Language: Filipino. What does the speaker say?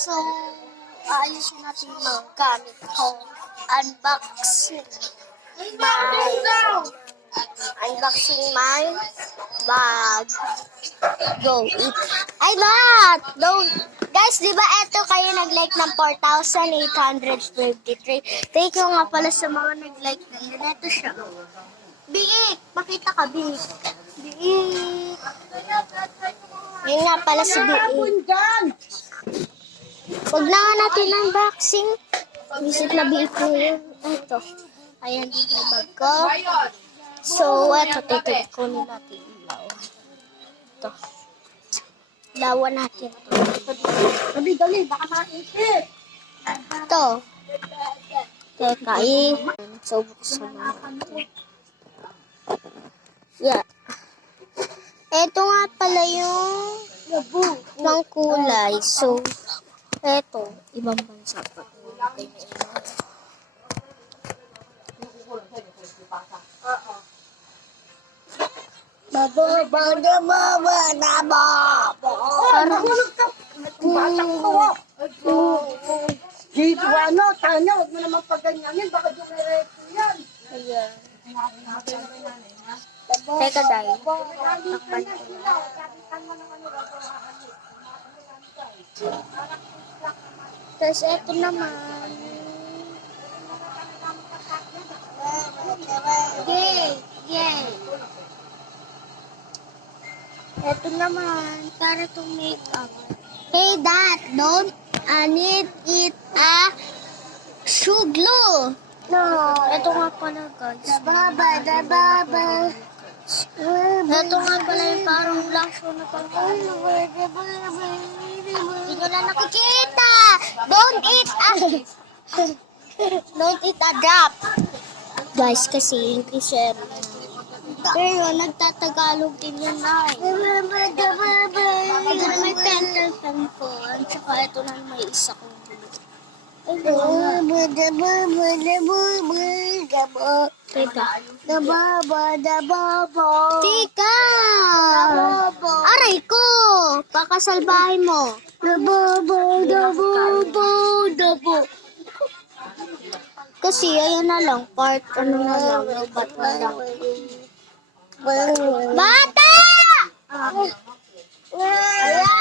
So, aayusin natin yung mga gamit ko. Unboxing my bag. Go eat. Ay, not! Don't. Guys, di ba eto kayo nag-like ng 4,853? Thank you nga pala sa mga nag-like na yun. Eto siya. Biik! Pakita ka, Biik. Biik! Yun nga pala si Biik. Huwag na nga natin unboxing. Visit na Biik na yun. Eto. Ayan din yung bag ko. So, eto. Kunin natin yung ilaw. Ito. Lawan natin ito. Dali, baka maipit. Ito. Teka, so, buksan natin. Yeah. Ito nga pala yung pang kulay. So, ito. Ibang bansa pa. Dito, ano, Tanya, huwag mo naman paganyanin, baka dumiretso yan. Ayan. Teka, dahil. Takpan ko na. Tapos, ito naman. Yay! Ito naman, para itong makeup. Hey, Dad, don't need it shoe glue. No. Ito nga pala, guys. The baba. Ito nga pala yung parang blusher na pang hindi ko na nakikita. Don't eat a drop. Guys, kasi English pero nagtatagalog din yan na may pencil pen ko. At saka ito na may isa kong bulit. Teka! Aray ko! Pakasalbahin mo. Kasi ayan na lang, part ano na lang, lubat na lang. Bata! Ayan!